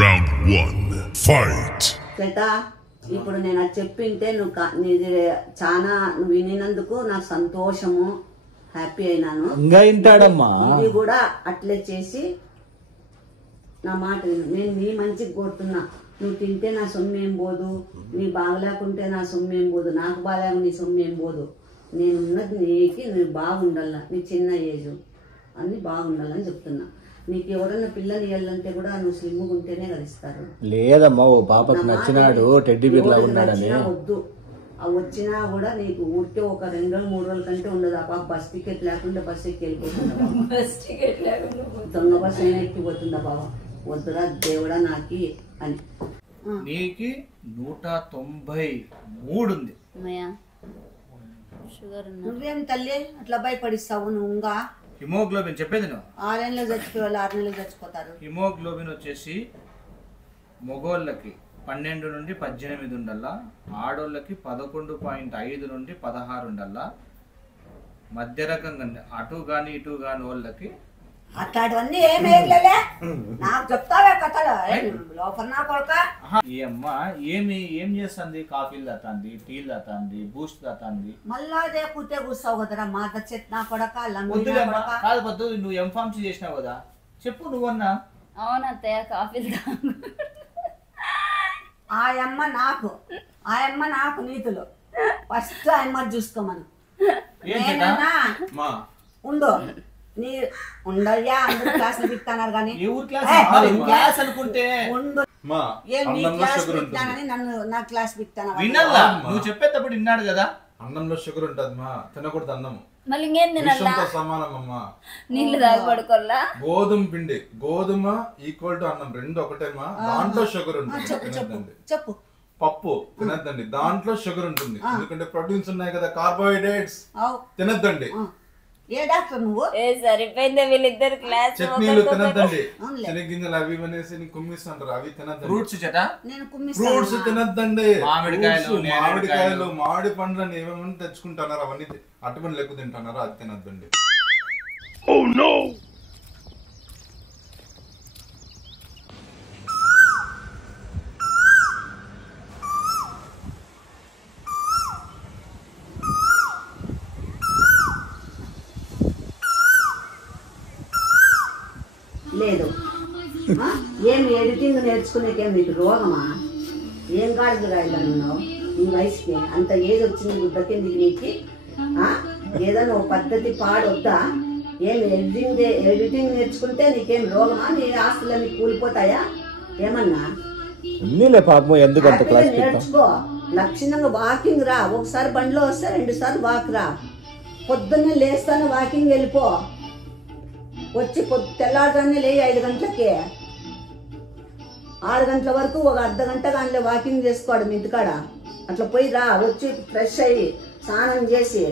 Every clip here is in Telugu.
Round 1. Fight. చేతా ఇప్పుడు నేను అది చెప్పింటే నీది చాలా నువ్వు వినినందుకు నాకు సంతోషము, హ్యాపీ అయినాను. ఇంకా వింటాడమ్మా. ఇది కూడా అట్లే చేసి నా మాట విను. నేను నీ మంచికి కోరుతున్నా. నువ్వు తింటే నా సొమ్ము ఏం పోదు, నీ బాగలేకుంటే నా సొమ్ము ఏం పోదు, నాకు బాగాలేక నీ సొమ్ము ఏం పోదు. నేను ఉన్నది నీకు, నువ్వు బాగుండాల, నీ చిన్న ఏజ్ అన్ని బాగుండాలని చెప్తున్నా. నీకు ఎవరైనా పిల్లలు ఇవ్వాలంటే కూడా నువ్వు స్లిమ్గా ఉంటేనే కలిస్తారు. లేదమ్మా, ఓ పాపకు నచ్చినాడు, టెడ్డీ బేర్ లాగా ఉన్నాడని. వద్దు, అవి వచ్చినా కూడా నీకు ఊరికే ఒక 2 రోజులు 3 రోజుల కంటే ఉండదు. ఆ పాప బస్ టికెట్ లేకుండా బస్ ఎక్కి వెళ్ళిపోతుందా, దొంగ బస్ అయినా ఎక్కిపోతుందా బాబా. వద్దురా దేవుడా నాకి అని. నీకి 193 ఉంది. నువ్వేం తల్లి అట్లా భయపడిస్తావు? నువ్వు ఇంకా హిమోగ్లోబిన్ చెప్పేది నువ్వు 6 నెలలు చచ్చిపోవాలి, 6 నెలలు చచ్చిపోతారు. హిమోగ్లోబిన్ వచ్చేసి మగోళ్ళకి 12 నుండి 18 ఉండాలా, ఆడోళ్ళకి 11.5 నుండి 16 ఉండాలా. మధ్య రకంగా అటు గాని ఇటు గాని వాళ్ళకి అట్లాంటివన్నీ ఏమేయలే. నాకు చెప్తావే కథలు లోపల నా కొడుక. ఈ అమ్మ ఏం చేస్తుంది? కాఫీలు తాతాంది, టీలు తాతాంది, బూస్ట్ తాతాంది. మళ్ళా అదే కూతే కూర్చావు కదరా మాట చెట్ నా కొడక. కాదు పొద్దు నువ్వు ఎంఫార్మసీ చేసినావు కదా, చెప్పు నువ్వన్నా. అవునత్తయ్య కాఫీలు ఆ అమ్మ నాకు నీతులు ఫస్ట్ అమ్మ చూసుకోమను. ఉండు నీ ఉండయ్యా, అందరూ క్లాస్ పిక్తాన్నారు కానీ క్లాస్ అనుకుంటే నన్ను నా క్లాస్ పిక్తాను. వినల్లా, నువ్వు చెప్పేటప్పుడు విన్నాడు కదా. అన్నంలో షుగర్ ఉంటది మా, తినకూడదు అన్నం. మళ్ళీ ఇంకేం తినాలా? సమానం అమ్మా. నీళ్లు తాగి పడుకోవాలా? గోధుమ పిండి, గోధుమ ఈక్వల్ టు అన్నం, రెండు ఒకటేమా. దాంట్లో షుగర్ ఉంటుంది, చెప్పు. పప్పు తినద్దండి, దాంట్లో షుగర్ ఉంటుంది. ఎందుకంటే ప్రోటీన్స్ ఉన్నాయి కదా, కార్బోహైడ్రేట్స్ తినద్దండి. ఏ డాక్టర్ నువ్వు? సరిపోయిందే వీళ్ళిద్దరు క్లాస్. చట్నీలు తినద్దండి, శనగింజలు అవి అనేసి కుమ్మిస్తుంటారు, అవి తినద్దండి. ఫ్రూట్స్ చేత ఫ్రూట్స్ తినద్దండి. మామిడికాయలు, మామిడి పండ్లని ఏమేమని తెచ్చుకుంటున్నారు, అవన్నీ అటుపని లెక్కు తింటున్నారు, అది తినద్దండి. లేదు. ఏమి ఎడిటింగ్ నేర్చుకునేకేం నీకు రోగమా? ఏం గాడిద రాయలన్నావు నీ వయసుకి? అంత ఏజ్ వచ్చింది గుద్దకి నీకు. ఏదైనా ఒక పద్ధతి పాడొద్దా? ఏమి ఎడిటింగ్ నేర్చుకుంటే నీకేం రోగమా? నీ ఆస్తులన్నీ కూలిపోతాయా ఏమన్నా? నేర్చుకో, లక్షణంగా వాకింగ్ రా. ఒకసారి బండిలో వస్తే 2 సార్లు వాక్ రా. పొద్దున్నే లేస్తాను వాకింగ్ వెళ్ళిపో. వచ్చి తెల్లారుజామునే లేయి 5 గంటలకి, 6 గంటల వరకు ఒక అర్ధ గంట కానీ వాకింగ్ చేసుకోవడం ఇంటికాడ. అట్లా పోయి రా, వచ్చి ఫ్రెష్ అయ్యి స్నానం చేసి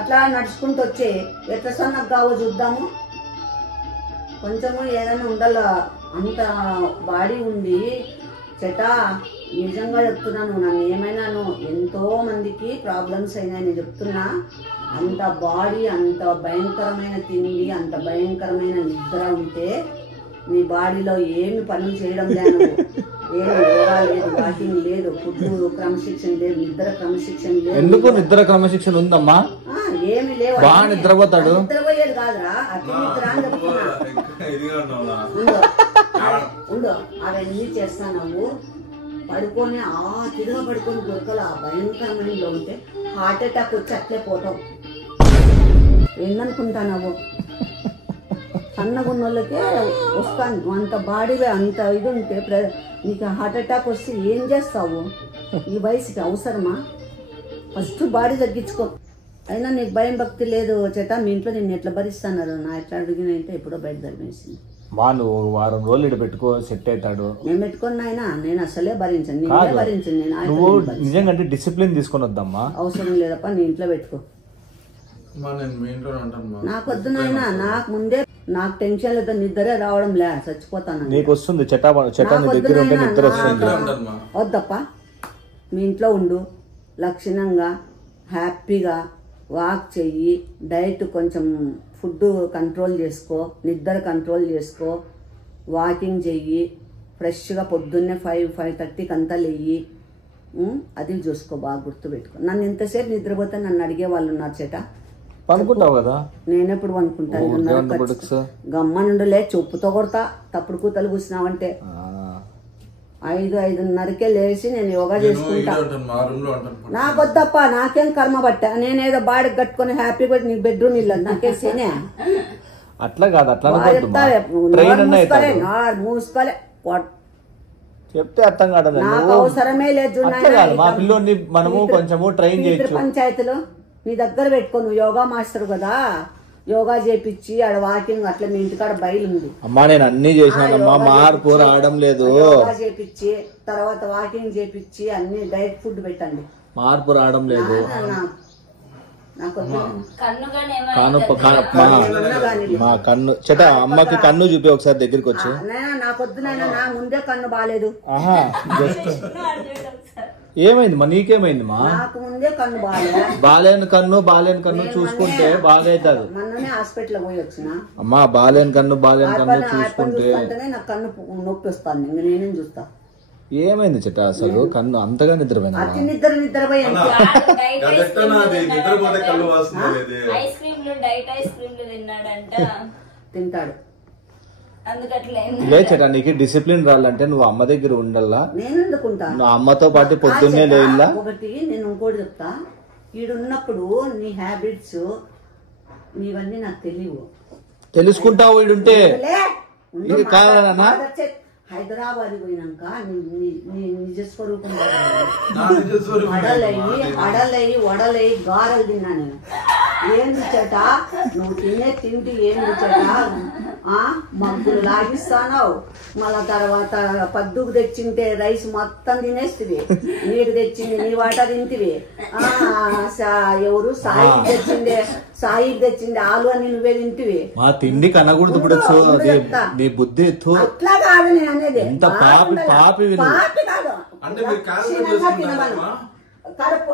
అట్లా నడుచుకుంటూ వచ్చి ఎట్లా సన్నగా కావో చూద్దాము. కొంచెము ఏదైనా ఉండాల. అంత బాడీ ఉంది చెటా, నిజంగా చెప్తున్నాను. నన్ను ఏమైనాను ఎంతో మందికి ప్రాబ్లమ్స్ అయినాయి, నేను చెప్తున్నా. అంత బాడీ, అంత భయంకరమైన తిండి, అంత భయంకరమైన నిద్ర ఉంటే నీ బాడీలో ఏమి పనులు చేయడం లేదు. ఏమి యోగా లేదు, వాకింగ్ లేదు, ఫుడ్ క్రమశిక్షణ లేదు, నిద్ర క్రమశిక్షణ లేదు. ఎందుకు నిద్ర క్రమశిక్షణ ఉందమ్మా? ఏమి లేవు. బాగా నిద్రపోతాడు. నిద్రపోయేది కాదురా, అట్లా నిద్ర అని చెప్తున్నా. ఉండు, అవన్నీ చేస్తాను. పడుకొని తిరుగా పడుకొని దొరకలు ఆ భయంకరమైన ఉంటే హార్ట్ అటాక్ వచ్చి అట్లే పోతావు. ఏందనుకుంటావు? సన్నగా ఉన్న వాళ్ళకే వస్తాను. అంత బాడీలో అంత ఇది ఉంటే నీకు హార్ట్ అటాక్ వస్తే ఏం చేస్తావు? ఈ వయసుకి అవసరమా? ఫస్ట్ బాడీ తగ్గించుకో. అయినా నీకు భయం భక్తి లేదు చేత. మీ ఇంట్లో నేను ఎట్లా భరిస్తాను? నా ఎట్లా అడిగినంటే ఎప్పుడో బయట ధర్మేసింది. నువ్వు వారం రోజులు ఇక్కడ పెట్టుకో, సెట్ అవుతాడు. నేను పెట్టుకున్న ఆయన నేను అసలే భరించను, నేనే భరించను. నువ్వు నిజంగా డిసిప్లిన్ తీసుకొని వద్దమ్మా. అవసరం లేదప్ప, నీ ఇంట్లో పెట్టుకో. నాకు వద్దు నాయన, నాకు ముందే నాకు టెన్షన్లతో నిద్రే రావడం లే, చచ్చిపోతాను. నీకు వస్తుంది చెట్టా దగ్గర ఉంటే నిద్ర వస్తుంది. వద్దప్ప, మీ ఇంట్లో ఉండు, లక్షణంగా హ్యాపీగా వాక్ చెయ్యి, డైట్ కొంచెం ఫుడ్ కంట్రోల్ చేసుకో, నిద్ర కంట్రోల్ చేసుకో. వాకింగ్ చెయ్యి, ఫ్రెష్గా పొద్దున్నే 5:30కి అంతా లేయి. అది చూసుకో, బాగా గుర్తుపెట్టుకో. నన్ను ఎంతసేపు నిద్రపోతే నన్ను అడిగే వాళ్ళు ఉన్నారు చేట. పనుకుంటావు కదా, నేనెప్పుడు అనుకుంటాను గమ్మనుండలే, చెప్పుతో కొడతా. తప్పుడు కూతలు కూర్చున్నావంటే 5:30కే లేచి నేను యోగా చేసుకుంటా. నాకొద్దప్ప, నాకేం కర్మ పట్టా. నేనేదో బాడీకి కట్టుకుని హ్యాపీగా నీకు బెడ్రూమ్ ఇల్లు నాకే సేనే. అట్లా కాదు, అట్లా మూసుకోలే చెప్తే అర్థం కాదు. నాకు అవసరమే లేదు. మా పిల్లోని మనము కొంచెము ట్రైన్ చేయొచ్చు. పంచాయతీలో నీ దగ్గర పెట్టుకో, నువ్వు యోగా మాస్టర్ కదా, యోగా చేపించి ఆడ వాకింగ్ అట్లా మీ ఇంటికాడ బయలు ఉంది. అమ్మా నేను అన్ని చేసినానమ్మా, మార్పు రావడం లేదు. యోగా చేపించి తర్వాత వాకింగ్ చేపించి అన్ని డైట్ ఫుడ్ పెట్టండి, మార్పు రావడం లేదు. మా కన్ను చెట అమ్మకి కన్ను చూపి ఒకసారి దగ్గరికి వచ్చి. నాకొద్దు నాయన, నా ముందే కన్ను బాగాలేదు. ఏమైంది మా, నీకేమైంది మా? నాకు ముందే కన్ను బాలేని కన్ను చూసుకుంటే బాగైతుంది. మొన్ననే హాస్పిటల్ పోయి వచ్చిన. అమ్మా బాలేని కన్ను చూసుకుంటే నాకు కన్ను నొప్పి వస్తాను. ఇంక నేనేం చూస్తా. ఏమైంది చెట్ట అసలు? కన్ను అంతగా నిద్రపోయినా? తింటాడు. లే చెట్ట, నీకు డిసిప్లిన్ రావాలంటే నువ్వు అమ్మ దగ్గర ఉండాలా. నేను ఎందుకుంటా? నువ్వు అమ్మతో పాటు పొద్దున్నే లేలా. ఒకటి నేను ఇంకోటి చెప్తా, ఈడున్నప్పుడు నీ హ్యాబిట్స్ నీవన్నీ నాకు తెలియవు. తెలుసుకుంటావు ఈడుంటే. ఇది కాదన్నా, హైదరాబాద్ పోయినాక నీ నిజ స్వరూపం వడలయ్యి గారెలు తిన్నా నేను. ఏంది చేట నువ్వు తినే తిండి, ఏంది చేట మగ్గులు లాగిస్తానావు. మళ్ళా తర్వాత పద్దుకు తెచ్చింటే రైస్ మొత్తం తినేస్తుంది. నీరు తెచ్చింది నీ వాట తింటివి. ఎవరు సాయికి తెచ్చింది ఆలు అని నువ్వే తింటివి. మా తిండి కనకూడదు బుద్ధి. అట్లా కాదు నేను అనేది, పాపి కాదు. కడుపు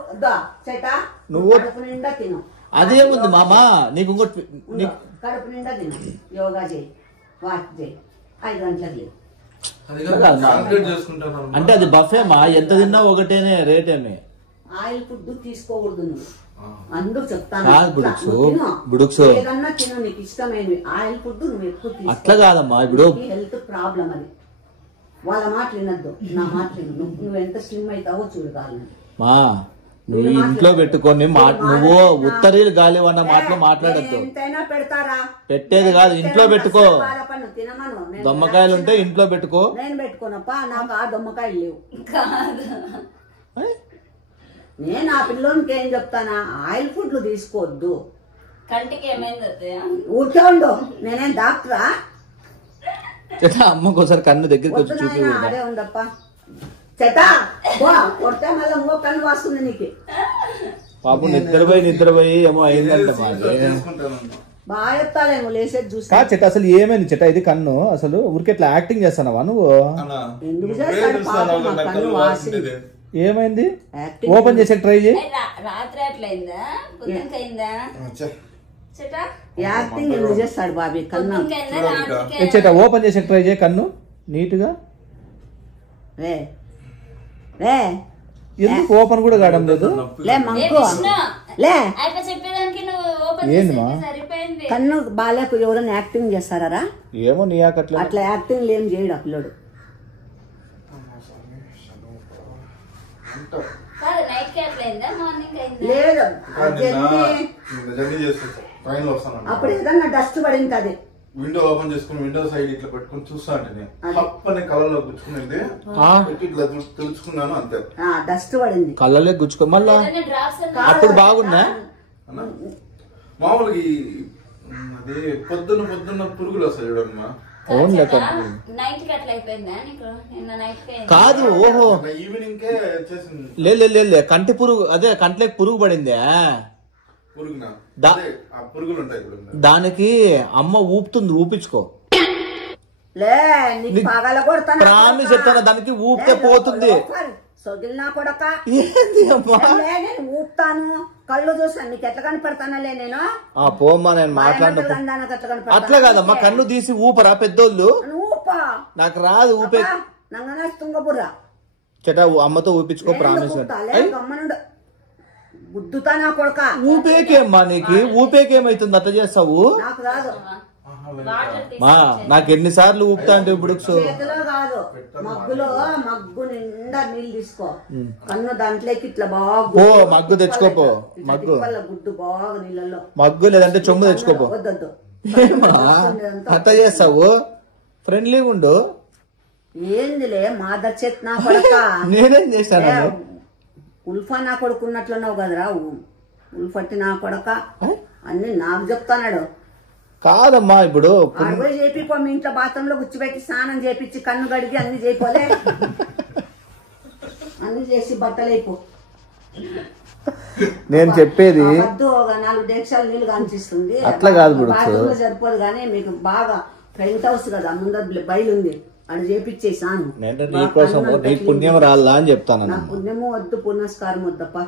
చేట నువ్వు కడుపు నిండా తిను. అదేముంది మామా నీకు ఇంకోటి, కడుపు నిండా తిను. యోగా చేయి, వాక్ చేయి, 5 గంటలకి. అంటే అది బఫే మా, ఎంత తిన్నా ఒకటేనే రేటేమే. ఆయిల్ ఫుడ్ తీసుకోకూడదు నువ్వు, అందుకు చెప్తాను. ఏదన్నా తిను, నీకు ఇష్టమైనవి. ఆయిల్ ఫుడ్ నువ్వు ఎక్కువ అట్లా కాదమ్మా. ఇప్పుడు హెల్త్ ప్రాబ్లం అది. వాళ్ళ మాట వినద్దు, నా మాట విను. నువ్వు ఎంత స్లిమ్ అవుతావో చూడాలి. మా నువ్వు ఇంట్లో పెట్టుకొని నువ్వు ఉత్తరీలు గాలి అన్న మాటలు మాట్లాడద్దు. ఎంతైనా పెడతారా? పెట్టేది కాదు, ఇంట్లో పెట్టుకో. తినమను. దొమ్మకాయలు ఉంటే ఇంట్లో పెట్టుకో. నేను పెట్టుకోనప్పా, నాకు ఆ దొమ్మకాయలు లేవు. నేను ఆ పిల్లోనికి ఏం చెప్తానా, ఆయిల్ ఫుడ్లు తీసుకోవద్దు. కంటికి ఏమైంది? ఊరికే ఉండు, నేనేం డాక్టరా? అమ్మకు ఒకసారి కన్ను దగ్గరికి వచ్చి చూపి. అదే ఉందప్పా చెటా, కొడితే మళ్ళీ ఇంకో కన్ను వస్తుంది నీకు. పాపం నిద్రపోయి ఏమో అయిందంట. బాగా చెప్తాలేమో లేసేది చూసి. చెట్ట అసలు ఏమైంది చెట్ట? ఇది కన్ను అసలు ఊరికే ఎట్లా యాక్టింగ్ చేస్తానవా నువ్వు? ఎందుకు చేస్తాడు? కన్ను వాసి. ఏమైంది? ఓపెన్ చేసే ట్రై చేయి. రాత్రి అట్లయిందా? పొద్దునకైందా? యాక్టింగ్ ఎందుకు చేస్తాడు బాబీ? కన్ను చెట్ట ఓపెన్ చేసే ట్రై చేయి, కన్ను నీట్గా. ఎందుకు ఓపెన్ కూడా కావడం లేదు? కన్ను బాలకు ఎవరైనా యాక్టింగ్ చేస్తారా? ఏమో నీ అట్లా యాక్టింగ్ ఏం చేయడు ఆ పిల్లడు. లేదు, అప్పుడు ఏదన్నా డస్ట్ పడింది. విండో ఓపెన్ చేసుకుని విండో సైడ్ ఇట్లా పెట్టుకుని చూస్తా అంటే నేను తప్పని కళ్ళలో గుచ్చుకునేది ఇట్లా తెలుసుకున్నాను. అంతే, డస్ట్ పడింది కళ్ళలో గుచ్చుకో. మళ్ళా అప్పుడు బాగున్నా మామూలుగా అది పొద్దున్న పురుగులు వస్తాయి చూడమ్మా. కాదు, ఓహో ఈవినింగ్ కే చేసింది. లే కంటి పురుగు, అదే కంట్లోకి పురుగు పడిందే. దానికి అమ్మ ఊపుతుంది, ఊపించుకో. ప్రామిస్ చెప్తాను, దానికి ఊపితే పోతుంది. నేను ఊపుతాను, కళ్ళు చూసాను, నీకు ఎట్లా కనిపెడతానలే నేను. పోమ్మా, నేను మాట్లాడు. అట్లా కాదమ్మా, కన్ను తీసి ఊపరా పెద్దోళ్ళు? ఊపా నాకు రాదు ఊపే. నంగనా తుంగబుర్రా చెటా అమ్మతో ఊపించుకో ప్రామిస్. గమ్మనుండు గుద్దుతా నా కొడుక. ఊపేకేమ్మా నీకు? ఊపేకేమైతుంది అట్లా చేస్తావు? నాకు రాదు. మా నాకు ఎన్నిసార్లు ఊపుతా అంటే ఇప్పుడు చేతిలో కాదు, మగ్గులో మగ్గు నిండా నీళ్ళు తీసుకో, కన్ను దాంట్లోకి ఇట్లా బాగా ఓ మగ్గు తెచ్చుకోపో. మగ్గు గుడ్డు బాగా నీళ్ళలో. మగ్గు లేదంటే చొమ్ము తెచ్చుకోపో. వద్దొద్దు. అట్లా చేస్తావు? ఫ్రెండ్లీగా ఉండు. ఏందిలే మా దచ్చేత్ నా కొడుక. నేనేం చేశాను? ఉల్ఫా నా కొడుకున్నట్లున్నావు కదరా. ఉల్ఫట్టి నా కొడక అన్ని నాకు చెప్తాన్నాడు. కాదమ్మా ఇప్పుడు ఆడపోయి చేపిపో, మీ ఇంట్లో బాత్రూంలో కూర్చోబెట్టి స్నానం చేపించి కన్ను గడిగి అన్ని చేయిపోలే. అన్ని చేసి బట్టలు అయిపో. నేను చెప్పేది వద్దు, ఒక 4 డేక్షాలు నీళ్ళు కనిపిస్తుంది. అట్లా కాదు ఇప్పుడు. బాత్రూంలో సరిపోదు కానీ మీకు బాగా ఫ్రంట్ హౌస్ కదా, ముందర బయలు ఉంది, అది చేపిచ్చేసాను. నీకోసం నీ పుణ్యం రాలా అని చెప్తాను. నా పుణ్యము వద్దు, పుణ్యస్కారం వద్దప్ప,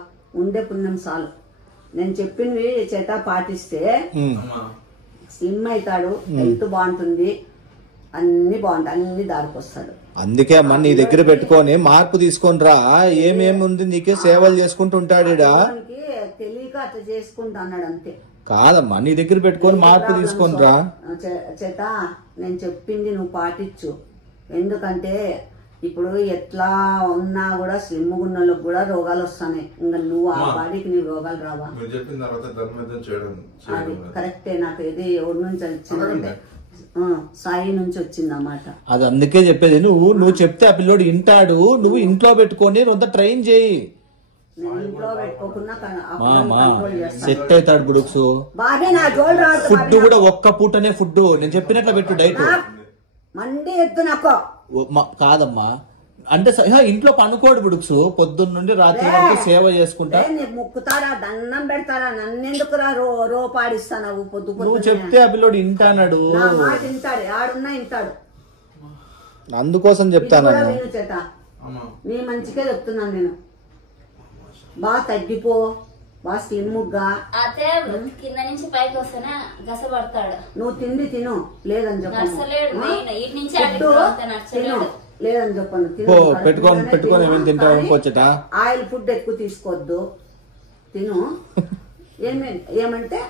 ఉండే పుణ్యం చాలు. నేను చెప్పినవి చేత పాటిస్తే స్లిమ్ అవుతాడు, హెల్త్ బాగుంటుంది, అన్ని బాగుంటాయి, అన్ని దారికొస్తాడు. అందుకే అమ్మ నీ దగ్గర పెట్టుకొని మార్పు తీసుకొని రా. ఏమేమి ఉంది నీకే సేవలు చేసుకుంటూ ఉంటాడు. తెలియక అట్లా చేసుకుంటా అన్నాడు అంతే. కాదమ్మా నీ దగ్గర పెట్టుకొని మార్పు తీసుకొని రా. చేత నేను చెప్పింది నువ్వు పాటించు. ఎందుకంటే ఇప్పుడు ఎట్లా ఉన్నా కూడా స్లిమ్ ఉన్నోళ్ళకి కూడా రోగాలు వస్తున్నాయి. ఇంకా నువ్వు ఆ బాడీకి నీ రోగాలు రావా? అది కరెక్టే. నాకు ఏది ఎవరి నుంచి వచ్చిందంటే సాయి నుంచి వచ్చింది అన్నమాట. అది అందుకే చెప్పేది, నువ్వు చెప్తే ఆ పిల్లోడు వింటాడు. నువ్వు ఇంట్లో పెట్టుకొని కొంత ట్రైన్ చేయి. నేను ఇంట్లో పెట్టుకోకుండా సెట్ అవుతాడు బుడుక్స్. బాబీ నా జోలు రాదు. ఫుడ్ కూడా ఒక్క పూటనే ఫుడ్ నేను చెప్పినట్లు పెట్టు. డైట్ మండి ఎద్దు నాకు కాదమ్మా. అంటే ఇంట్లో పనుకోడు బుడుక్స్. పొద్దున్న నుండి రాత్రి వరకు సేవ చేసుకుంటా. ముక్కుతారా, దండం పెడతారా, నన్నెందుకురా రో పాడిస్తాను. పొద్దు నువ్వు చెప్తే ఆ పిల్లోడు వింటాడు. మాట వింటాడు, ఆడున్నా వింటాడు. అందుకోసం చెప్తాను. చేత నీ మంచిగా చెప్తున్నాను నేను. బాగా తగ్గిపో, బాగా స్లిమ్గా. అదే కింద నుంచి పైకి వస్తేనే గసపడతాడు. నువ్వు తిండి తిను, లేదని నచ్చలేడు. తిను, లేదని చెప్పను. పెట్టుకొని ఏమేమి తింటావు ఇంకొచ్చట. ఆయిల్ ఫుడ్ ఎక్కువ తీసుకోవద్దు, తిను. ఏమంటే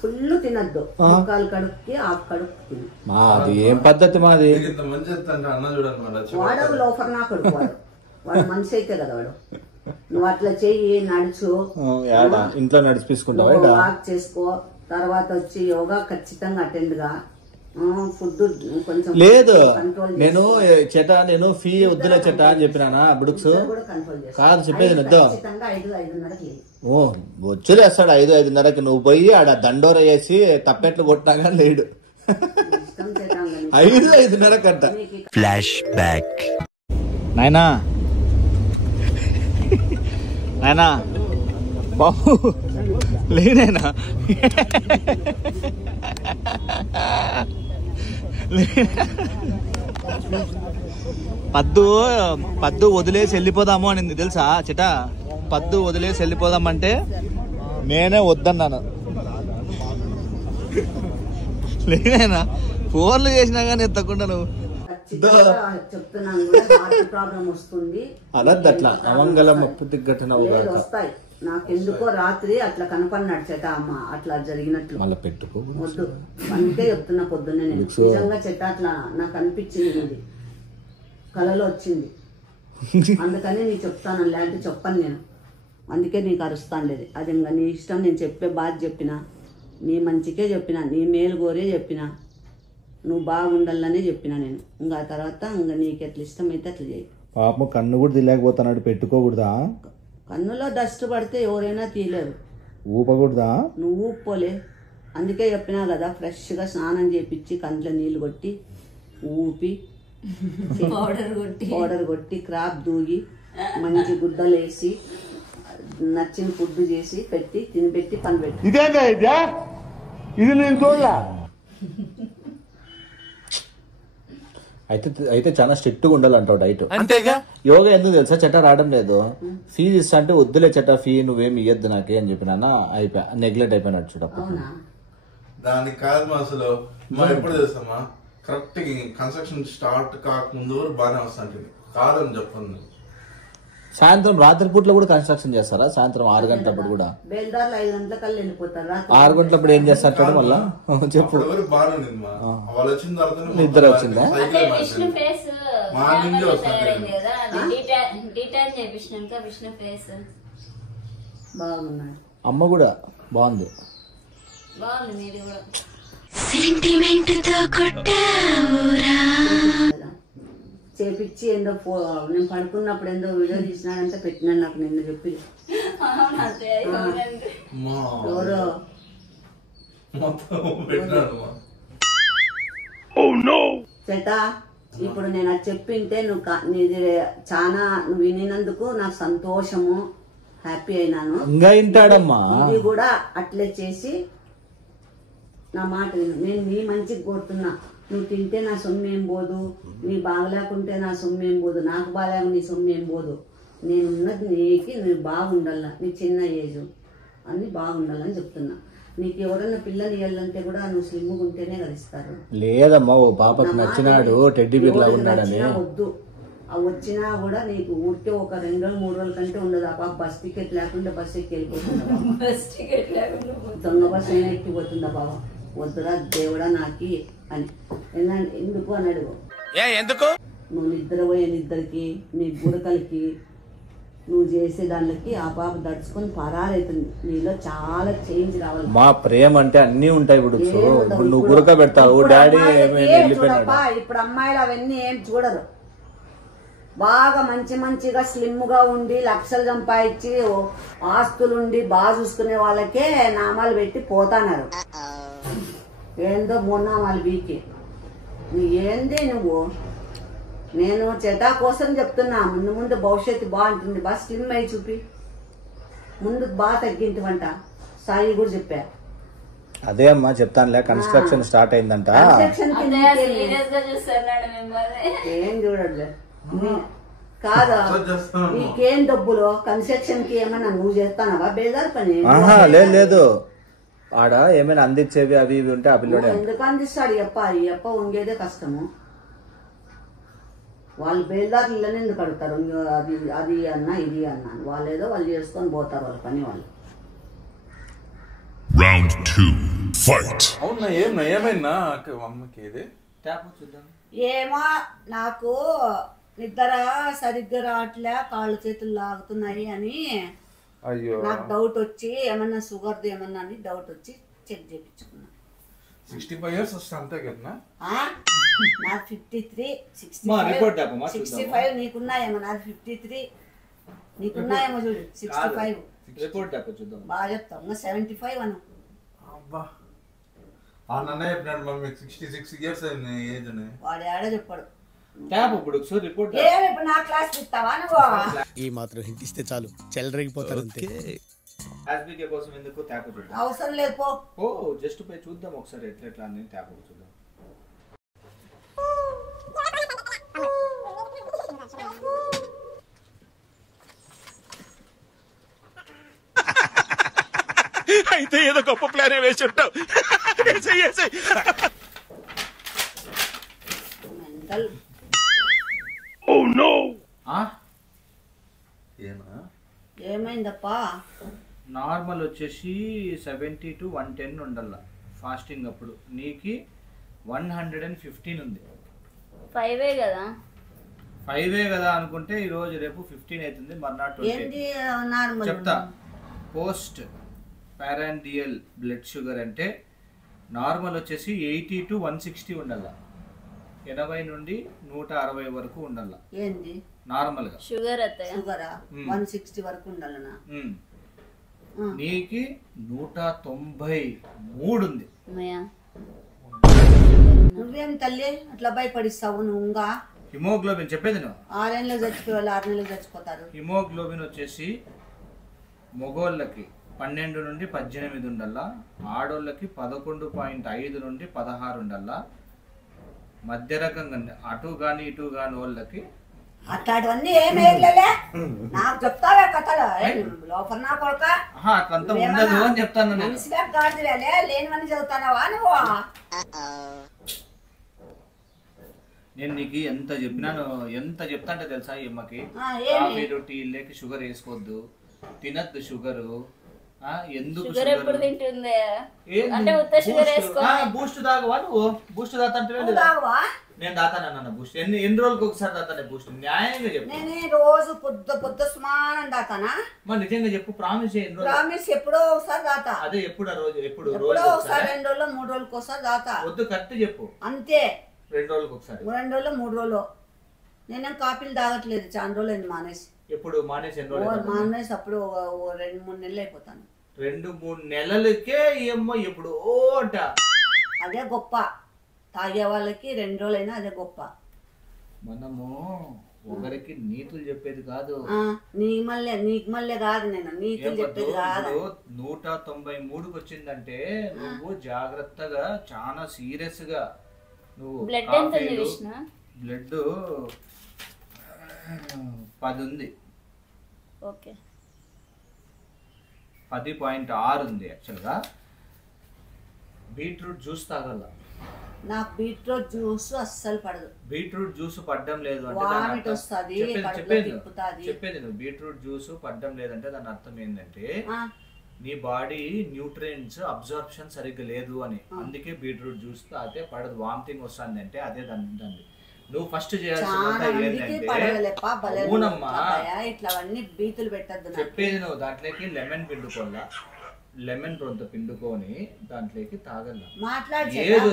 ఫుల్ తినద్దు, ముక్కాలు కడుపుకి ఆకు కడుపు తిను. మాది ఏం పద్ధతి మాది. వాడు లోఫర్ నా కొడుకు, వాడు మనిషి అయితే కదా వాడు. నువ్వు అట్లా చెయ్యి, నడుచు, ఇంట్లో నడిపిసుకుంటావా, వాక్ చేసుకో. తర్వాత వచ్చి యోగా ఖచ్చితంగా అటెండ్ గా. ఫుడ్ కొంచెం లేదు. నేను ఫీ వద్దులే చెట్ట అని చెప్పినా బుడుక్స్ కాదు చెప్పేది. వచ్చులేస్తాడు 5-5:30కి. నువ్వు పోయి ఆడ దండోర వేసి తప్పెట్లు కొట్టినా కానీ లేడు. 5-5:30 కంట. Flash back. నాయనా బాబు లేనైనా పద్దు వదిలేసి వెళ్ళిపోదాము అనింది తెలుసా చిట. పద్దు వదిలేసి వెళ్ళిపోదామంటే నేనే వద్దన్నాను. లేనైనా ఫోన్లు చేసినా కానీ ఎత్తకుండా నువ్వు అలా అట్లా అమంగళం ఘటన వస్తాయి. నాకెందుకో రాత్రి అట్లా కనపడినాడు చెట అమ్మ, అట్లా జరిగినట్లు. మళ్ళీ పెట్టుకో వద్దు అందుకే చెప్తున్నా. పొద్దున్నే నేను నిజంగా చెట్ట అట్లా నాకు అనిపించింది, ఇది కళలో వచ్చింది. అందుకని నీకు చెప్తాను, అలాంటి చెప్పను నేను. అందుకే నీకు అరుస్తాను లేదు. అది ఇంకా నీ ఇష్టం. నేను చెప్పే బాధ చెప్పిన, నీ మంచికే చెప్పిన, నీ మేలు కోరే చెప్పిన, నువ్వు బాగుండాలనే చెప్పిన నేను. ఇంకా తర్వాత ఇంకా నీకు ఎట్లా ఇష్టమైతే అట్లా చేయి. పాపం కన్ను కూడా తీయలేకపోతున్నాడు. పెట్టుకోకూడదా? కన్నులో డస్ట్ పడితే ఎవరైనా తీయలేరు. ఊపకూడదా? నువ్వు ఊపుకోలే. అందుకే చెప్పినా కదా, ఫ్రెష్గా స్నానం చేపించి కంట్లో నీళ్ళు కొట్టి ఊపి పౌడర్ కొట్టి క్రాప్ దూగి మంచి గుడ్డలు వేసి నచ్చిన ఫుడ్ చేసి పెట్టి తినిపెట్టి పని పెట్టి. ఇది నేను చూడలా. అయితే చాలా స్ట్రిక్ట్ గా ఉండాలంటావు డైట్. అంతేగా. యోగా ఎందుకు తెలుసా చెట్ట రావడం లేదు. ఫీజు ఇస్తా అంటే వద్దులే చెట్ట, ఫీ నువ్వేమి ఇయ్యద్దు నాకే అని చెప్పినా అయిపోయా, నెగ్లెక్ట్ అయిపోయినాడు చూడప్పుడు. దానికి కాదు మా అసలు మా ఎప్పుడు చేస్తామా కరెక్ట్ కన్స్ట్రక్షన్ స్టార్ట్ కాకముందు బాగానే వస్తాంటుంది, కాదని చెప్పండి. సాయంత్రం రాత్రిపూట్లో కూడా కన్స్ట్రక్షన్ చేస్తారా? సాయంత్రం 6 గంటలప్పుడు కూడా? బేల్దార్లు 5 గంటలకల్లా వెళ్ళిపోతారు. 6 గంటలప్పుడు ఏం చేస్తారు మళ్ళా? చెప్పు. బాగానే ఉంది మా వాళ్ళు వచ్చిన తర్వాత నిద్ర వచ్చిందా? అంటే విష్ణు ఫేస్ మార్నింగ్ తయారైంది కదా, అది డీటాన్ చేపించినాక విష్ణు ఫేస్ బాగున్నాడు. అమ్మ కూడా బాగుంది. బాగుంది మీది కూడా. చేపించి ఏందో నేను పడుకున్నప్పుడు ఏందో వీడియో తీసినాడంటే పెట్టినాడు నాకు నిన్న చెప్పి. ఎవరో చేటా ఇప్పుడు నేను అది చెప్పింటే నీది చాలా నువ్వు వినినందుకు నాకు సంతోషము, హ్యాపీ అయినాను. ఇంకా వింటాడమ్మా. ఇది కూడా అట్లే చేసి నా మాట విను. నేను నీ మంచికి కోరుతున్నా. నువ్వు తింటే నా సొమ్మేం పోదు, నీ బాగలేకుంటే నా సొమ్మేం పోదు, నాకు బాగాలేక నీ సొమ్మేం పోదు. నేను ఉన్నది నీకి, నువ్వు బాగుండాల, నీ చిన్న ఏజ్ అన్ని బాగుండాలని చెప్తున్నా. నీకు ఎవరన్నా పిల్లని ఇవ్వాలంటే కూడా నువ్వు స్లిమ్గా ఉంటేనే కలిస్తారు. లేదమ్మా, ఓ పాపకు నచ్చినాడు, టెడ్డీ బేర్ లాగా ఉన్నాడని. వద్దు, అవి వచ్చినా కూడా నీకు ఊరికే ఒక 2 రోజులు 3 రోజుల కంటే ఉండదు. ఆ పాప బస్ టికెట్ లేకుండా బస్ ఎక్కి వెళ్ళిపోతుందా? దొంగ బస్ అయినా ఎక్కిపోతుందా బాబా? వద్దురా దేవుడా నాకి అని. ఎందుకు అని అడుగు. ఎందుకు నువ్వు నిద్రపోయే నిద్రకి, నీ గురకలకి, నువ్వు చేసే దానికి ఆ పాప దడుచుకొని పరారైతుంది. నీలో చాలా చేంజ్ రావాలి. మా ప్రేమ అంటే అన్ని ఉంటాయి. ఇప్పుడు నువ్వు గురక పెడతావు, డాడీ ఇప్పుడు అమ్మాయిలు అవన్నీ ఏం చూడరు. బాగా మంచిగా స్లిమ్ గా ఉండి లక్షలు సంపాదించి ఆస్తులుండి బాగా చూసుకునే వాళ్ళకే నామాలు పెట్టి పోతాన్నారు. ఏందో మూనామాలు బీకి ఏంది నువ్వు. నేను చెటా కోసం చెప్తున్నా, ముందు భవిష్యత్తు బాగుంటుంది. బాగా స్లిమ్ అయి చూపి, ముందు బాగా తగ్గింటివంట. సాయి కూడా చెప్పా. అదే అమ్మా చెప్తానులే, కన్స్ట్రక్షన్ స్టార్ట్ అయిందంట. ఏం చూడట్లే కాదా? నీకేం డబ్బులు కన్స్ట్రక్షన్ కి ఏమన్నా నువ్వు చేస్తానవా? బేదారు పని లేదు. ఆడ ఏమైనా అందించేవి అవి ఇవి ఉంటే ఆ పిల్లడే ఎందుకు అందిస్తాడు? ఈ అప్ప ఉండేదే కష్టము. వాళ్ళు బేల్దారులు ఇళ్ళని ఎందుకు అడుగుతారు? అది అన్నా ఇది అన్నా వాళ్ళేదో వాళ్ళు చేసుకొని పోతారు వాళ్ళ పని వాళ్ళు. Round 2 fight. అవునా ఏమైనా అమ్మకి ఇది ఏమో నాకు నిద్ర సరిగ్గా రావట్లే, కాళ్ళు చేతులు లాగుతున్నాయి అని నాకు డౌట్ వచ్చి ఏమన్నా షుగర్ది ఏమన్నా అని డౌట్ వచ్చి చెక్ చేయించుకున్నా. 65 years వస్తే అంతే కదా? నాకు 53, 65 నీకున్నాయేమో. నాకు 53 నీకున్నాయేమో చూడు. 65 బాగా చెప్తావు. ఇంకా 75 అను. అబ్బా అన్న చెప్పినాడు మమ్మీ 66 years అయింది ఏజ్ అని. వాడు ఏడో చెప్పాడు. రిపోర్ట్ నా క్లాస్ ఇస్తావా నువ్వు? ఈ మాత్రం హింట్ ఇస్తే చాలు చెల్లరగిపోతారు అంతే. కోసం ఎందుకు ట్యాప్ చూద్దాం. అవసరం లేదు పో. జస్ట్ పోయి చూద్దాం ఒకసారి ఎట్లా అని ట్యాప్ చూద్దాం. అయితే ఏదో గొప్ప ప్లాన్ వేసి ఉంటావు. ఏమైందప్పా? నార్మల్ వచ్చేసి 70 to 110 ఉండాల ఫాస్టింగ్. అప్పుడు నీకి 115 ఉంది. 5 కదా? 5 కదా అనుకుంటే ఈ రోజు రేపు 15 అవుతుంది. మర్నాడు 20 చెప్తా. పోస్ట్ పారాండియల్ బ్లడ్ షుగర్ అంటే నార్మల్ వచ్చేసి 80 to 160 ఉండాల. 80 నుండి 160 వరకు ఉండాల. ఏంది నార్మల్ గా షుగర్ 160 వరకు ఉండాలనా? నీకి 193 ఉంది. నువ్వేం తల్లి అట్లా భయపడిస్తావు? నువ్వు హిమోగ్లోబిన్ చెప్పేది నువ్వు 6 నెలలు చచ్చిపోవాలి, 6 నెలలు చచ్చిపోతారు. హిమోగ్లోబిన్ వచ్చేసి మగోళ్ళకి 12 నుండి 18 ఉండాల, ఆడోళ్ళకి 11.5 నుండి 16 ఉండాల. మధ్య రకంగా అటు గాని ఇటు గాని వాళ్ళకి అట్లాంటివన్నీ ఏమేయలే. నాకు చెప్తావే కథలు లోపల నా కొడుక అట్లంతా ఉండదు అని చెప్తాను. మనిషిగా గాడిలే లేనివన్నీ చదువుతానవా నువ్వు? నేను నీకు ఎంత చెప్పినాను, ఎంత చెప్తా అంటే తెలుసా ఈ అమ్మకి, ఏమి? కాఫీలు టీలకి షుగర్ వేసుకోవద్దు, తినద్దు షుగరు. ఎందుకు షుగర్ ఎప్పుడు తింటుంది ఏంది? అంటే ఉత్త షుగర్ వేసుకోవాలి. బూస్ట్ తాగవా నువ్వు? బూస్ట్ తాగుతాంటే నువ్వు తాగవా? నేను తాతానన్న బూస్ట్. ఎన్ని రోజులకు ఒకసారి తాతానే బూస్ట్? న్యాయంగా చెప్పు. నేను రోజు పొద్దు స్నానం తాతానా? మరి నిజంగా చెప్పు, ప్రామిస్ చేయి. ప్రామిస్ ఎప్పుడో ఒకసారి తాతా. అదే ఎప్పుడు? ఆ రోజు ఎప్పుడు? ఎప్పుడో రోజు ఒకసారి 2 రోజులు 3 రోజులకు ఒకసారి తాతా. వద్దు, కరెక్ట్ చెప్పు. అంతే. 2 రోజులకు ఒకసారి. 2 రోజులు 3 రోజులు. నేనేం కాఫీలు తాగట్లేదు, చాలా రోజులు మానేసి. ఎప్పుడు మానేసి? ఎన్ని రోజులు మానేసి అప్పుడు 2-3 నెలలు అయిపోతాను. 2-3 నెలలకే ఏమో ఎప్పుడు ఓట. అదే గొప్ప. తాగే వాళ్ళకి 2 రోజులైనా అదే గొప్ప. మనము ఒకరికి నీతులు చెప్పేది కాదు. నీకు మళ్ళీ కాదు, నేను నీతులు చెప్పేది కాదు. 193కి వచ్చిందంటే నువ్వు జాగ్రత్తగా, చాలా సీరియస్ గా నువ్వు బ్లడ్ ఎంత ఉంది విష్ణు? బ్లడ్ 10 ఉంది. ఓకే, 10.6 ఉంది యాక్చువల్గా. బీట్రూట్ జ్యూస్ తాగల. నాకు బీట్రూట్ జ్యూస్ అస్సలు పడదు. బీట్రూట్ జ్యూస్ పడ్డం లేదు అంటే వామిట్ వస్తది, కడుపులో తిప్పుతాది. చెప్పేది నువ్వు బీట్రూట్ జ్యూస్ పడ్డం లేదంటే దాని అర్థం ఏంటంటే నీ బాడీ న్యూట్రియంట్స్ అబ్జార్ప్షన్ సరిగ్గా లేదు అని. అందుకే బీట్రూట్ జ్యూస్ తాగితే పడదు. వామిటింగ్ వస్తుంది అంటే అదే దాన్ని. నువ్వు ఫస్ట్ చేయాల్సిందంతా ఏంటంటే, అవునమ్మా ఇట్లవన్నీ బీతులు పెట్టద్దు. చెప్పేది నువ్వు దాంట్లోకి లెమన్ పిండుకోవాలా, లెమన్ రొంత పిండుకొని దాంట్లోకి తాగల. ఏది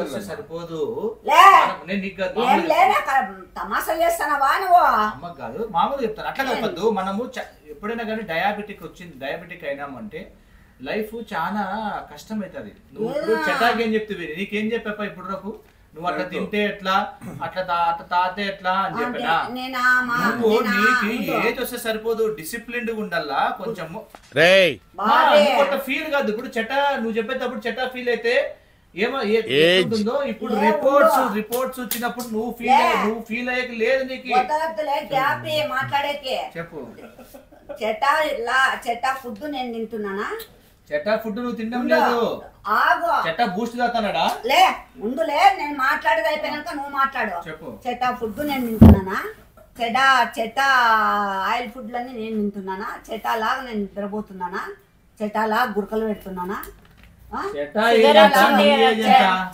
వస్తే సరిపోదు. తమాషాలు చేస్తానవా నువ్వు? అమ్మ కాదు, మామూలు చెప్తాను. అట్లా చెప్పద్దు. మనము ఎప్పుడైనా కానీ డయాబెటిక్ అయినామంటే లైఫ్ చాలా కష్టం అవుతుంది. నువ్వు ఇప్పుడు చటాకి ఏం చెప్తుంది, నీకేం చెప్పా ఇప్పుడు నాకు? నువ్వు అట్లా తింటే ఎట్లా, అట్లా తాతే ఎట్లా అని చెప్పినా. నువ్వు నీకు ఏది వస్తే సరిపోదు, డిసిప్లిన్డ్ ఉండాలా కొంచెము. ఫీల్ కాదు. ఇప్పుడు నువ్వు చెప్పేటప్పుడు చెట్టా ఫీల్ అయితే ఏమో ఇప్పుడు రిపోర్ట్స్ వచ్చినప్పుడు నువ్వు ఫీల్ అయ్యక లేదు నీకు. మాట్లాడేకి చెప్పు. చెట్టా ఫుడ్ నేను తింటున్నానా? చెట్టా ఫుడ్ నువ్వు తినడం లేదు. చెట్టా బూస్ట్ తాతానడా? లే ముందులే, నేను మాట్లాడేది అయిపోయినాక నువ్వు మాట్లాడు. చెప్పు. చెట్టా ఫుడ్ నేను తింటున్నానా? చెట్టా ఆయిల్ ఫుడ్లన్నీ నేను తింటున్నానా? చెట్టాలాగా నేను నిద్రపోతున్నానా? చెట్టాలాగా గురకలు పెడుతున్నానా?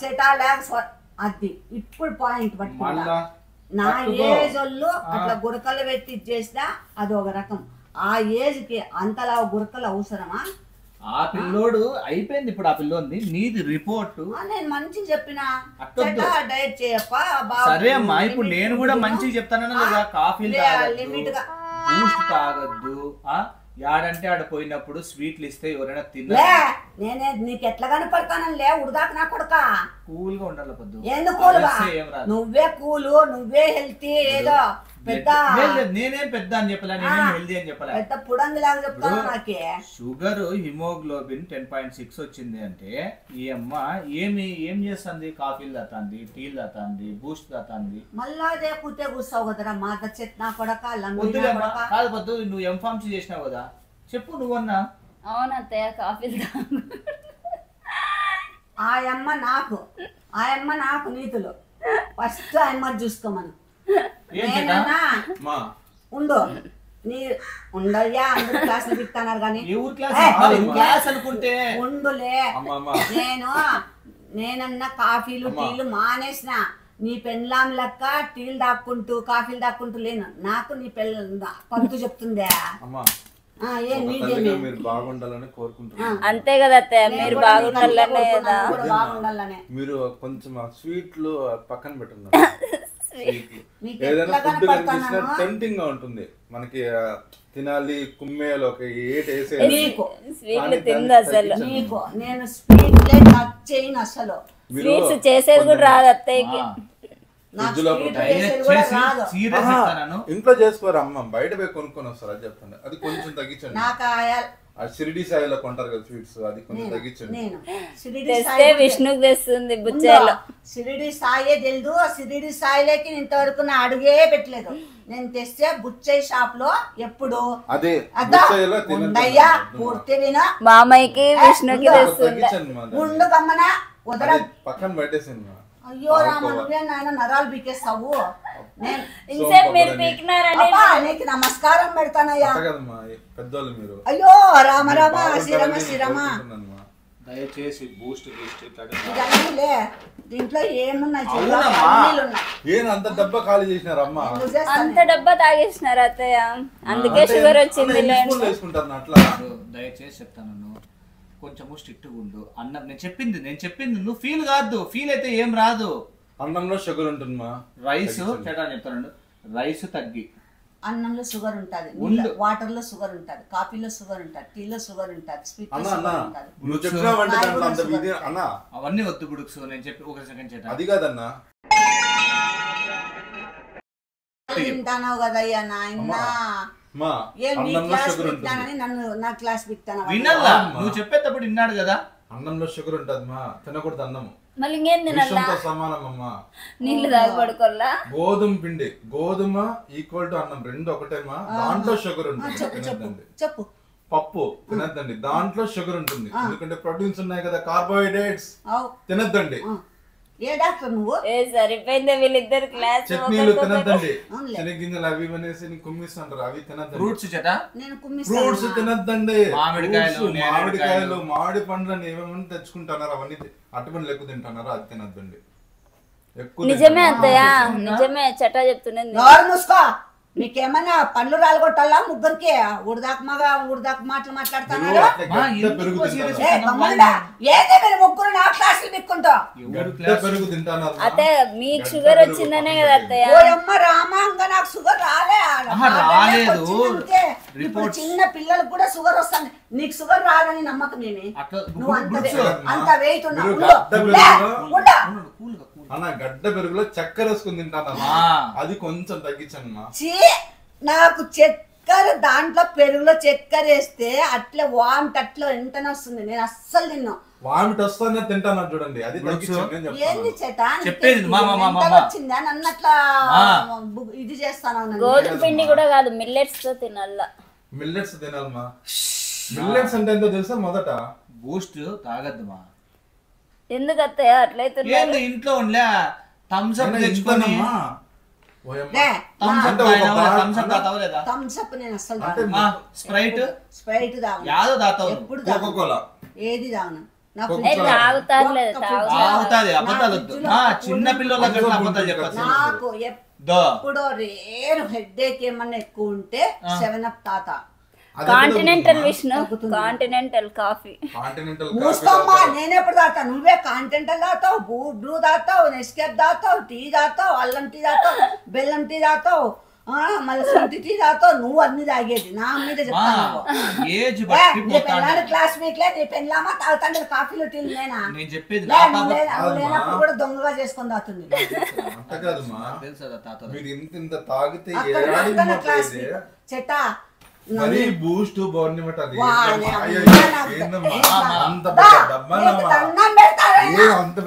చెట్టాలాగా అది ఇప్పుడు పాయింట్ పట్టుకున్నా. నా ఏజ్ వాళ్ళు అట్లా గురకలు పెట్టి చేసినా అది ఒక రకం. ఆ ఏజ్ కి అంతలా గురకలు అవసరమా? ఆ పిల్లోడు అయిపోయింది. ఇప్పుడు ఆ పిల్లోంది నీది రిపోర్ట్. నేను మంచిగా చెప్పినా డైట్ చేయప్ప. సరే అమ్మా, ఇప్పుడు నేను కూడా మంచిగా చెప్తానన్నా లేదా? కాఫీలు తాగద్దు, బూస్ట్ తాగద్దు, యాడంటే ఆడ పోయినప్పుడు స్వీట్లు ఇస్తే ఎవరైనా తిన్నా. నేనే నీకు ఎట్లా కనపడతానలే ఉడదాక నా కొడుక. కూల్ గా ఉండాలి పొద్దు. ఎందుకు నువ్వే కూలు, నువ్వే హెల్తీ. ఏదో పెద్ద నేనేం పెద్ద అని చెప్పలే, నేనేం హెల్దీ అని చెప్పలే. పెద్ద పుడంగిలాగా చెప్తాను. నాకే షుగర్ హిమోగ్లోబిన్ 10.6 వచ్చింది అంటే ఈ అమ్మ ఏం చేస్తుంది? కాఫీలు తాతాంది, టీలు తాతాంది, బూస్ట్ తాతాంది. మళ్ళా అదే కూతే కూర్చావు కదరా మాట చెట్ నా కొడక. కాదు పొద్దు, నువ్వు ఎంఫార్మసీ చేసినావు కదా, చెప్పు నువ్వన్నా. అవునత్తయ్య, కాఫీలు ఆయమ్మ నాకు నీతులు. ఫస్ట్ ఆయమ్మ చూసుకోమను. ఉండు నీ ఉండయ్యా, అందరూ క్లాసులు తిప్పుతున్నారు కానీ ఉండులే. నేనన్నా కాఫీలు టీలు మానేసిన. నీ పెళ్ళాం లెక్క టీలు దాక్కుంటూ కాఫీలు దాక్కుంటూ లేను. నాకు నీ పంతు చెప్తుందే. అంతే కదా అత్తయ్య, మీరు బాగుండాలనే. మీరు కొంచెం స్వీట్లు పక్కన పెట్టున్నారు. ఏదైనా ఫుడ్ కనిపించినా టెంప్టింగ్ గా ఉంటుంది మనకి, తినాలి కుమ్మేయాలి. ఒక నేను స్వీట్లే టచ్ చేయను అసలు. స్వీట్స్ చేసేది కూడా రాదు అత్తయ్యకి. ఇంట్లో చేసుకోరు అమ్మ, బయట పోయి కొనుక్కొని వస్తారు. అది చెప్తాను, అది కొంచెం తగ్గించండి. షిరిడి సాయిలో కొంటారు కదా స్వీట్స్, అది కొంచెం తగ్గించండి. విష్ణుకు తెస్తుంది బుచ్చేలో. షిరిడి సాయే తెలుదు. షిరిడి సాయిలోకి ఇంతవరకు నా అడుగే పెట్టలేదు. నేను తెస్తే బుచ్చయ్య షాప్ లో ఎప్పుడు అదే పూర్తి వినా మామయ్యకి విష్ణుకి తెస్తుంది. ఉండు గమ్మన పక్కన పెట్టేసింది. అయ్యో రామ నువ్వే నాయన నరాలు పీకేస్తావు. నేను ఇంతసేపు మీరు పీకినారని అబ్బా, నీకు నమస్కారం పెడతానయ్యా. కదమ్మా పెద్దోళ్ళు మీరు. అయ్యో రామ రామ శ్రీరామ శ్రీరామ. దయచేసి బూస్ట్ ఇదన్నీలే దీంట్లో ఏమున్నాయి చూడు, అవునమ్మా. అన్నీలు ఉన్నాయి. ఏం అంత డబ్బా ఖాళీ చేసినారమ్మా? అంత డబ్బా తాగేసినారు అత్తయ్య, అందుకే షుగర్ వచ్చింది. వేసుకుంటారు అట్లా. దయచేసి చెప్తాను, కొంచెము స్ట్రిక్ట్ ఉండు. అన్నం నేను చెప్పింది నువ్వు ఫీల్ కాదు. ఫీల్ అయితే ఏం రాదు. అన్నంలో షుగర్ ఉంటుందమ్మా. రైస్ చెట్టా చెప్తాను, రైస్ తగ్గి. అన్నంలో షుగర్ ఉంటుంది, వాటర్ లో షుగర్ ఉంటుంది, కాఫీలో షుగర్ ఉంటుంది, టీలో షుగర్ ఉంటుంది, స్వీట్ లో షుగర్ ఉంటుంది. నువ్వు చెప్పినావంటే దాంట్లో అంత విధి అన్నా అవన్నీ వద్దు బుడుక్స్. నేను చెప్పి ఒక సెకండ్ చేత అది కాదన్నా. తింటానావు కదయ్యా నాయన. ఏం నీ క్లాస్ పెట్టానని నన్ను నా క్లాస్ పెట్టాను. వినాలా? నువ్వు చెప్పేటప్పుడు విన్నాడు కదా. అన్నంలో షుగర్ ఉంటదమ్మా, తినకూడదు అన్నం. మళ్ళీ ఇంకేం తినాలా? సమానమ్మా. నీళ్లు తాగి పడుకోవాలా? గోధుమ పిండి, గోధుమ ఈక్వల్ టు అన్నం, రెండు ఒకటేమా. దాంట్లో షుగర్ ఉంటుంది, తినద్దండి. చెప్పు. పప్పు తినద్దండి, దాంట్లో షుగర్ ఉంటుంది. ఎందుకంటే ప్రోటీన్స్ ఉన్నాయి కదా, కార్బోహైడ్రేట్స్ తినద్దండి. ఏ డాక్టర్ నువ్వు? సరిపోయింది వీళ్ళిద్దరు క్లాస్. చట్నీలు తినద్దండి, శనగింజలు అవి అనేసి కుమ్మిస్తుంటారు, అవి తినద్దండి. ఫ్రూట్స్ చేత నేను ఫ్రూట్స్ తినద్దండి. మామిడికాయలు, మామిడి పండ్లని ఏమేమని తెచ్చుకుంటున్నారు, అవన్నీ అటుపండ్లు ఎక్కువ తింటున్నారు, అది తినద్దండి. నిజమే అత్తయ్య, నిజమే. చట్టా చెప్తున్నది. మీకేమన్నా పండ్లు రాలగొట్టాలా ముగ్గురికి? ఉడదాక మాటలు మాట్లాడుతున్నారు. ఏదే మీరు ముగ్గురు నా క్లాసులు పెట్టుకుంటా. అత్తయ్య మీకు షుగర్ వచ్చిందనే కదా అత్తయ్య. ఓయమ్మ రామాంగా నాకు షుగర్ రాలేదు. ఇప్పుడు చిన్న పిల్లలకు కూడా షుగర్ వస్తుంది, నీకు షుగర్ రాదని నమ్మకం ఏమి? నువ్వు అంత వెయిట్ ఉన్నావు. అన్న గడ్డ పెరుగులో చక్కెర వేసుకుని తింటాను, అది కొంచెం తగ్గించమ్మా. నాకు చక్కెర దాంట్లో పెరుగులో చక్కెర వేస్తే అట్లా వామిట్ అట్లా వెంటనే వస్తుంది. నేను అస్సలు తిన్నా. వామిట్ వస్తానే తింటాను చూడండి, అది ఏంది చేత వచ్చిందా నన్ను అట్లా ఇది చేస్తాను. గోధుమ పిండి కూడా కాదు, మిల్లెట్స్ తో తినాలా. మిల్లెట్స్ తినాలమ్మా. మిల్లెట్స్ అంటే ఏంటో తెలుసా? మొదట బూస్ట్ తాగద్దుమా. ఎందుకు అత్తయ్య అట్లయితే? ఇంట్లో ఉండలే థమ్స్ అప్ తెచ్చుకొని స్ప్రైట్ యాదో తాతావు, కోకోకోలా ఏది తాగను. తాగుతాది. అబద్ధాలు వద్దు. చిన్న పిల్లలకి అబద్ధాలు చెప్పచ్చు. నాకు ఎప్పుడో రేరు హెడ్ఏక్ ఏమన్నా ఎక్కువ ఉంటే 7up తాత. Continental Vishnu, continental coffee. మూసుకోమ్మా, నేనెప్పుడు తాగుతా? నువ్వే కాంటినెంటల్ తాగుతావు, బ్లూ తాగుతావు, నెస్కేఫ్ తాగుతావు, టీ తాగుతావు, అల్లం టీ తాగుతావు, బెల్లం టీ తాగుతావు, మళ్ళీ సొంటి టీ తాగుతావు. నువ్వు అన్ని తాగేది నా మీద చెప్తాను. నీ పెళ్ళాన్ని క్లాస్మేట్లే, నీ పెళ్ళామా తాగుతాంటే కాఫీలు టీలు నేనా? లేనప్పుడు కూడా దొంగగా చేసుకొని తాగుతుంది. చెట్టా బూస్ట్ బోర్నిమట అంత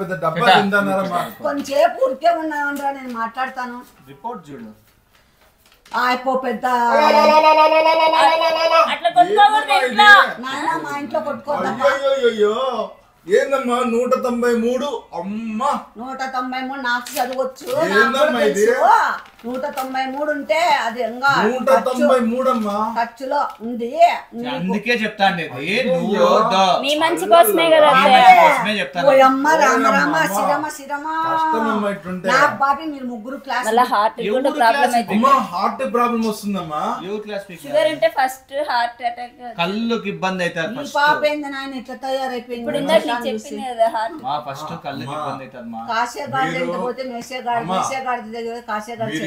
పెద్ద డబ్బా తింటారా? కొంచెంసేపు ఉరికే ఉన్నాను, నేను మాట్లాడతాను. రిపోర్ట్ చూడు. అయిపో పెద్ద మా ఇంట్లో కొట్టుకోవద్దా? ఏందమ్మా 193? అమ్మా 193 నాకు చదవచ్చు. 193 ఉంటే అది 193 అమ్మా ఖర్చులో ఉంది. అందుకే చెప్తాండి, మీ మంచి కోసమే కదా. అమ్మ రామ రామ శిరమ శిరమ. నాకు బాబీ మీరు ముగ్గురు క్లాస్ హార్ట్ ప్రాబ్లం వస్తుందమ్మా. షుగర్ ఉంటే ఫస్ట్ హార్ట్ అటాక్, కళ్ళుకి ఇబ్బంది అవుతుంది. పాప ఏంది నాయన ఇట్లా తయారైపోయింది.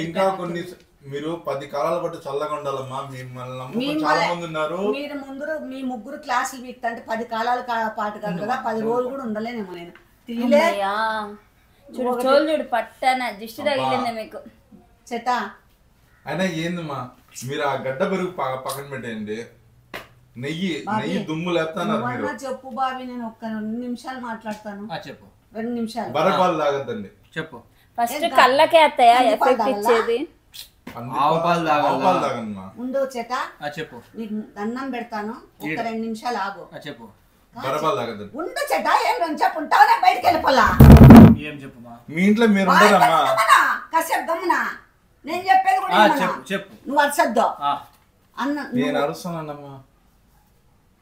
ఇంకా కొన్ని మీరు 10 కాలాల పాటు చల్లగా ఉండాలమ్మా. మీరు ముందు మీ ముగ్గురు క్లాసులు వీక్తంటే 10 కాలాల పాటు కాదు కదా, 10 రోజులు కూడా ఉండలేనేమో. నేను చూడు పట్టాన దిష్టి తగిలింది మీకు చెట్టా. అయినా ఏందమ్మా మీరు ఆ గడ్డ పెరుగు పక్కన పెట్టేయండి. నెయ్యి దుమ్ము లేపుతున్నారు. చెప్పు బాబీ, నేను ఒక్క 2 నిమిషాలు మాట్లాడతాను. చెప్పు. 2 నిమిషాలు. బరపాలు తాగద్దండి. చెప్పు. ఫస్ట్ కళ్ళకే అత్తయ్య ఎఫెక్ట్ ఇచ్చేది. ముందు చెట చెప్పు. నీకు అన్నం పెడతాను, ఒక 2 నిమిషాలు ఆగు. చెప్పు. బరబాల్ లాగా ఉండు చెడ్డ ఏం చెప్పుంటావు బయటికి వెళ్ళిపోలా ఏం చెప్పుమా మీ ఇంట్లో మీరు ఉండరమ్మా కాసేపు గమ్మునా నేను చెప్పేది కూడా చెప్పు నువ్వు అరసద్దు అన్న నేను అరుస్తానమ్మా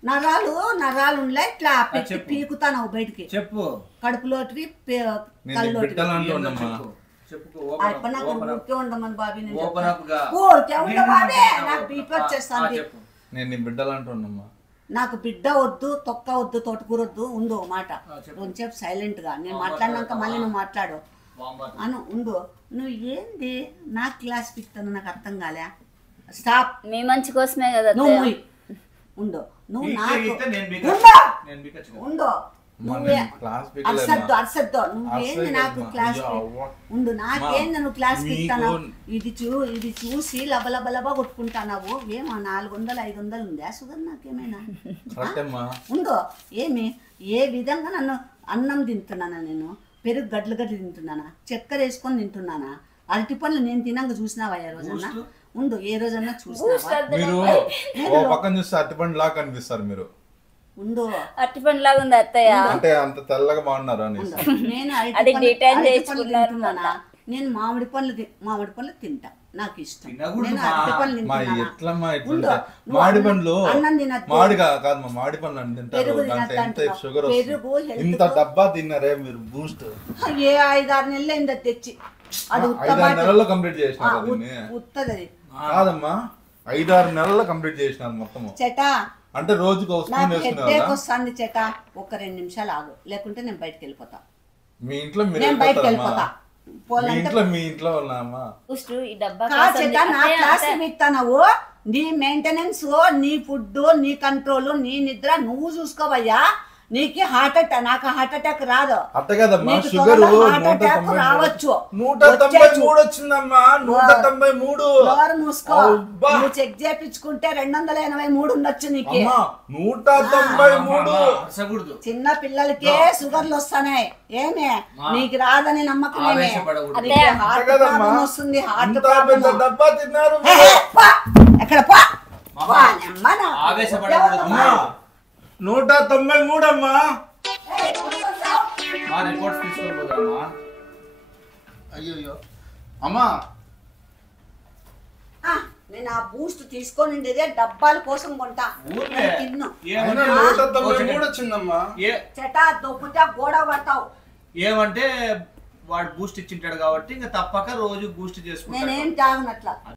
నరాలు ఇట్లా పెట్టి పీకుతాను బయటికి చెప్పు కడుపులోటి కళ్ళలోటి ఊరికే ఉండమని బాబీ ఊరికే ఉండ బాబీ నాకు బీపీ వచ్చేస్తాను నేను నీ బిడ్డలంటున్నామ్మా నాకు బిడ్డ వద్దు తొక్క వద్దు తోటకూర వద్దు ఉండు మాట కొంచెంసేపు సైలెంట్ గా నేను మాట్లాడినాక మళ్ళీ నువ్వు మాట్లాడు అను ఉండు నువ్వు ఏంది నాకు క్లాస్ పిక్తాను నాకు అర్థం కాలే స్టాప్ మీ మంచి కోసమే కదా నువ్వు ఉండు నువ్వు నాకు ఉండు అరసద్దు నువ్వేంది నాకు క్లాస్ ఉండు నాకేంది నువ్వు క్లాస్ పిక్తాను ఇది చూసి లబలబలబా కొట్టుకుంటావు ఏమో 400-500 ఉందా షుగర్ నాకేమైనా ఉందో ఏమి ఏ విధంగా నన్ను అన్నం తింటున్నానా నేను పెరుగు గడ్లు తింటున్నానా చక్కెర వేసుకొని తింటున్నానా అరటి పనులు నేను తినంగా చూసినావా ఏ రోజన్నా ఉండు ఏ రోజన్నా చూసినావా మీరు పక్కన చూస్తే అరటి పండు లాగా కనిపిస్తారు మీరు ఉండు అరటి పండు లాగా ఉంది అత్తయ్య అంటే అంత తెల్లగా బాగున్నారు నేను అది డీటెయిల్ చేసుకుంటున్నానా నేను మామిడి పళ్ళు తింటా నాకు ఇష్టం నేను అరటి పళ్ళు మామిడి పండ్లు కాదు మామిడి పండ్లు అని తింటారు షుగర్ ఇంత డబ్బా తిన్నారే మీరు బూస్ట్ ఏ 5-6 నెలలు అయింది తెచ్చి అది 5-6 నెలల్లో కంప్లీట్ చేసినారు ఉత్తది కాదమ్మా 5-6 నెలల్లో కంప్లీట్ చేసినారు మొత్తం చెటా అంటే రోజుకు వస్తుంది చెట ఒక 2 నిమిషాలు ఆగు లేకుంటే నేను బయటకు వెళ్ళిపోతా మీ ఇంట్లో నేను బయటకు వెళ్ళిపోతా మీ ఇంట్లో ఉన్నామా నువ్వు నీ మెయింటెనెన్స్ నీ ఫుడ్ నీ కంట్రోల్ నీ నిద్ర నువ్వు చూసుకోవయ్యా నీకు హార్ట్ అటాక్ నాకు హార్ట్ అటాక్ రాదు అట్ట కదమ్మా షుగర్ రావచ్చు 193 వచ్చిందమ్మా 193 మూసుకో నువ్వు చెక్ చేయించుకుంటే 283 ఉండొచ్చు నీకు 193 చిన్న పిల్లలకే షుగర్లు వస్తున్నాయి ఏమే నీకు రాదని నమ్మకమే వస్తుంది హార్ట్ డబ్బా తిన్నారు ఎక్కడ 193 అమ్మా అయ్యో అమ్మా నేను ఆ బూస్ట్ తీసుకొని డబ్బాల కోసం కొంటా తిన్ను వచ్చిందమ్మా చెటా దొబ్బుతా గోడ పడతావు ఏమంటే వాడు బూస్ట్ ఇచ్చింటాడు కాబట్టి ఇంకా తప్పక రోజు బూస్ట్ చేసుకుంటాడు నేనేం తాగనట్లా